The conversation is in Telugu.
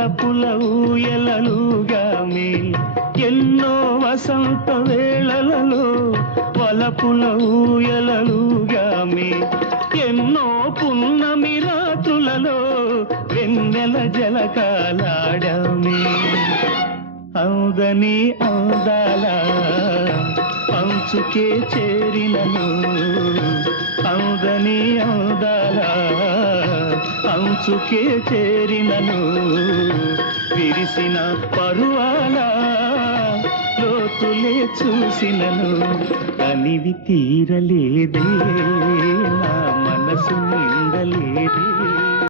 వలపుల ఊయలలుగామే ఎన్నో వసంత వేళలలో వలపుల ఊయలలుగామే ఎన్నో పున్నమి రాత్రులలో వెన్నెల జలకాలాడమే ఔదని ఔదాల పంచుకే చేరినను ఔదని ఔదాల అంచుకే చేరినను విరిసిన పరువాల లోతులే చూసినను కనివి తీరలేదే నా మనసు నిండలేదే